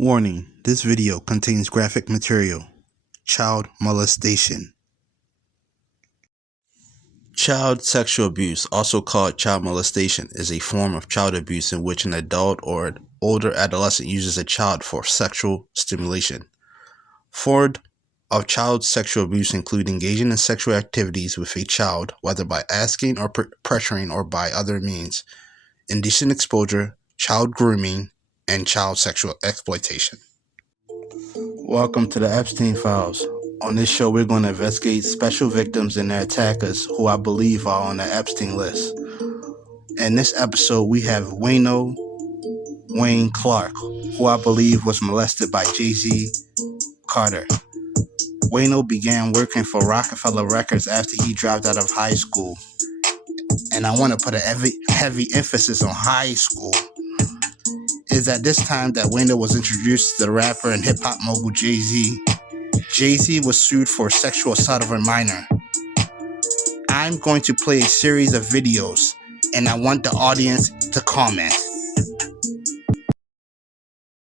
Warning, this video contains graphic material. Child molestation. Child sexual abuse, also called child molestation, is a form of child abuse in which an adult or an older adolescent uses a child for sexual stimulation. Forms of child sexual abuse include engaging in sexual activities with a child, whether by asking or pressuring or by other means, indecent exposure, child grooming, and child sexual exploitation. Welcome to the Epstein Files. On this show, we're going to investigate special victims and their attackers who I believe are on the Epstein list. In this episode, we have Wayne Clark, who I believe was molested by Jay-Z Carter. Wayno began working for Rockefeller Records after he dropped out of high school. And I want to put a heavy emphasis on high school. It is at this time that Wayno was introduced to the rapper and hip-hop mogul Jay-Z. Jay-Z was sued for sexual assault of a minor. I'm going to play a series of videos, and I want the audience to comment.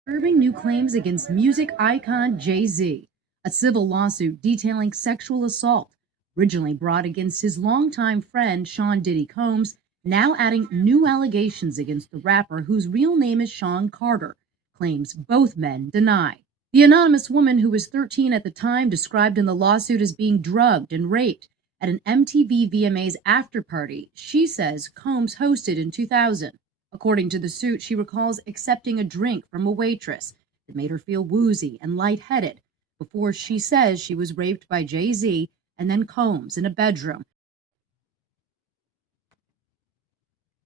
Disturbing new claims against music icon Jay-Z. A civil lawsuit detailing sexual assault, originally brought against his longtime friend Sean Diddy Combs, now adding new allegations against the rapper whose real name is Sean Carter, claims both men deny. The anonymous woman, who was 13 at the time, described in the lawsuit as being drugged and raped at an MTV VMAs after party she says Combs hosted in 2000. According to the suit, she recalls accepting a drink from a waitress that made her feel woozy and lightheaded before she says she was raped by Jay-Z and then Combs in a bedroom.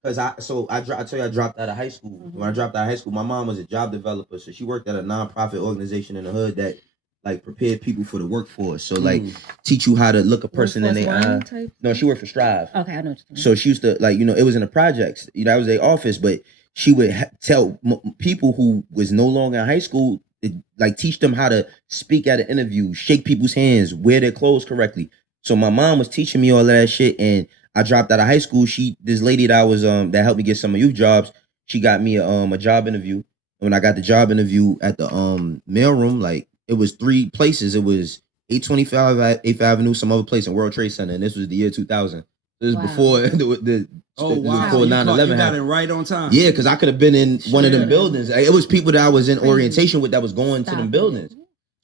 Because I tell you, I dropped out of high school. Mm-hmm. When I dropped out of high school, my mom was a job developer, so she worked at a nonprofit organization in the hood that like prepared people for the workforce. So like teach you how to look a person in their eye. No, she worked for Strive. Okay, I know what you mean. So she used to it was in the projects. That was their office, but she would tell people who was no longer in high school, teach them how to speak at an interview, shake people's hands, wear their clothes correctly. So my mom was teaching me all of that shit, and I dropped out of high school. This lady that was that helped me get some of youth jobs, she got me a job interview. And when I got the job interview at the mailroom, it was 3 places. It was 825 8th Avenue, some other place in World Trade Center, and this was the year 2000. This was before before 9/11 You got it right on time. Yeah, because I could have been in one of them buildings. It was people that I was in orientation with that was going to them buildings.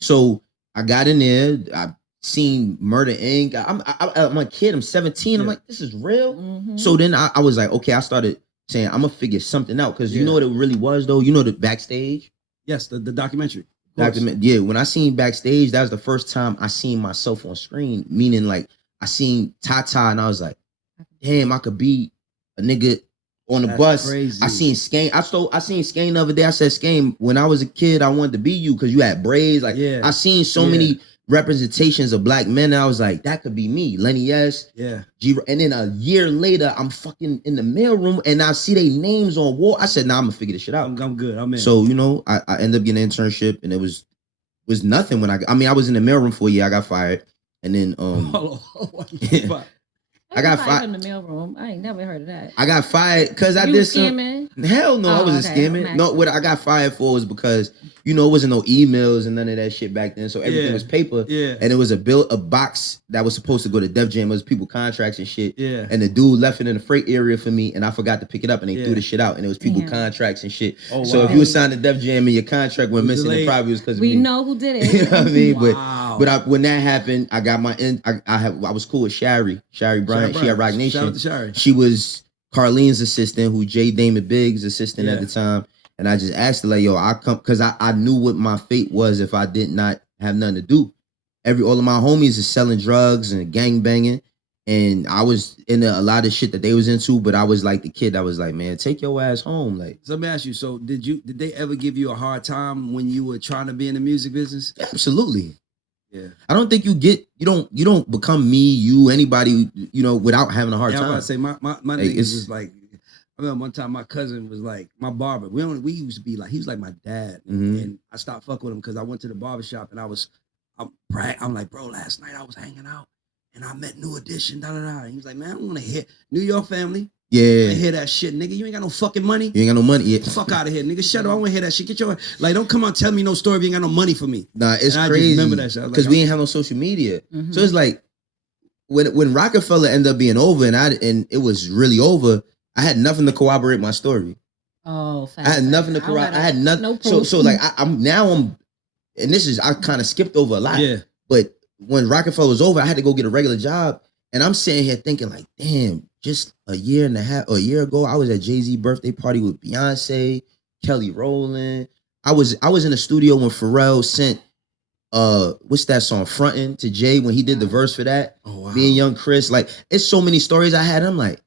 So I got in there. I seen Murder Inc. I'm a kid. I'm 17. Yeah. I'm like, this is real. Mm-hmm. So then I was like, okay. I started saying I'm gonna figure something out, because you know what it really was though. You know the Backstage. Yes, the documentary. Yeah, when I seen Backstage, that was the first time I seen myself on screen. Meaning like I seen Tata, and I was like, damn, I could be a nigga on the bus. Crazy. I seen Skane. I seen Skane the other day. I said, Skane, when I was a kid, I wanted to be you because you had braids. I seen so many representations of black men, and I was like, that could be me. Lenny S. Yeah. And then a year later, I'm fucking in the mailroom and I see their names on wall. I said, nah, I'm gonna figure this shit out. I'm good. I'm in. So, I ended up getting an internship, and it was nothing when I was in the mailroom for a year. I got fired. And then I got fired in the mailroom. I ain't never heard of that. I got fired because I did scamming. Hell no, I wasn't scamming. No, what I got fired for was because it wasn't no emails and none of that shit back then. So everything was paper. Yeah. And it was a box that was supposed to go to Def Jam. It was people contracts and shit. Yeah. And the dude left it in the freight area for me, and I forgot to pick it up, and they threw the shit out, and it was people contracts and shit. Oh, wow. So if you were signed to Def Jam and your contract went missing, it probably was because we know who did it. You know what I mean? Wow. But when that happened, I got I was cool with Shari Bryant. She had Rock Nation. Shout out to Shari. She was Carlene's assistant, who J. Damon Biggs' assistant at the time. And I just asked her, like, yo, I come, because I knew what my fate was if I did not have nothing to do. All of my homies is selling drugs and gang banging, and I was in a lot of shit that they was into, but I was like the kid that was like, man, take your ass home. Like, so let me ask you, so did they ever give you a hard time when you were trying to be in the music business? Absolutely. Yeah. I don't think you don't become me, anybody, without having a hard time. I was about to say my niggas was like, I remember one time my cousin was like, my barber. We used to be like, he was like my dad, and I stopped fucking with him because I went to the barbershop and I'm like, bro, last night I was hanging out and I met New Edition, da da da. And he was like, man, I want to hear New York family. Yeah. I hear that shit, nigga. You ain't got no fucking money. You ain't got no money. Yeah. Fuck out of here, nigga. Shut up. I don't want to hear that shit. Get your like. Don't come out tell me no story if you ain't got no money for me. Nah, it's And I just crazy. remember that shit. Because Like, we ain't have no social media. Mhm. So it's like when Rockefeller ended up being over and it was really over, I had nothing to corroborate my story. Oh, I had nothing to corroborate. I had nothing. No so proof. so like I'm and this is I kind of skipped over a lot. yeah. But when Rockefeller was over, I had to go get a regular job. And I'm sitting here thinking, like, damn, just a year ago, I was at Jay-Z birthday party with Beyonce, Kelly Rowland. I was in the studio when Pharrell sent what's that song, Frontin' to Jay when he did the verse for that. Oh wow. Being Young Chris. Like, it's so many stories I had. I'm like,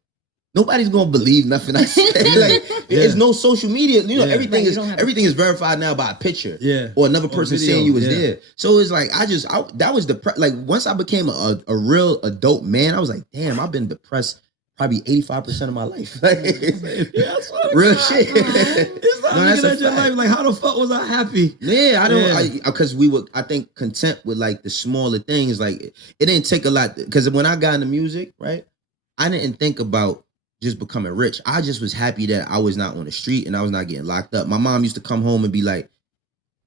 nobody's gonna believe nothing I say. Like, it's no social media. You know, Yeah. everything Right, is you don't have everything is verified now by a picture. Yeah. Or another Or person video, saying you was yeah. there. So it's like that was like once I became a real adult man, I was like, damn, I've been depressed probably 85% of my life. Like, Yeah, I swear to real God. shit. It's like No, that's looking a at your fact. life like, how the fuck was I happy? Yeah, I don't Yeah. because we were, I think, content with like the smaller things. Like it didn't take a lot because when I got into music, right, I didn't think about just becoming rich. I just was happy that I was not on the street and I was not getting locked up. My mom used to come home and be like,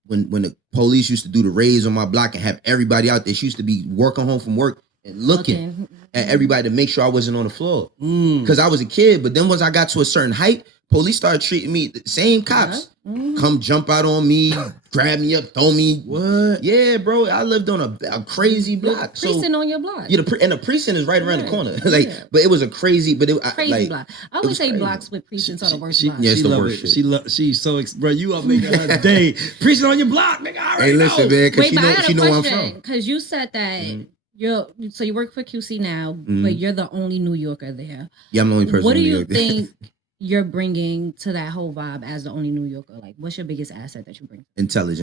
when the police used to do the raids on my block and have everybody out there, she used to be working home from work and looking at everybody to make sure I wasn't on the floor. Because I was a kid. But then once I got to a certain height, police started treating me the same cops. Come jump out on me, grab me up, throw me. What? Yeah, bro. I lived on a crazy block. Precinct on your block. Yeah, and the precinct is right around the Right. corner. Like, Yeah. but it was a crazy, but it Crazy like, block. I it always was say crazy. blocks with precincts are the worst She, blocks. Yeah, it's she the love worst it. shit. She's so bro. You are making her day. Preaching on your block, nigga. I already Hey, listen, know. man, because Wait, she but I know had she a know where I'm question from. because you said that Mhm. you work for QC now, Mhm. but you're the only New Yorker there. Yeah, I'm the only person. What do in New you York. think you're bringing to that whole vibe as the only New Yorker? Like, what's your biggest asset that you bring? Intelligent.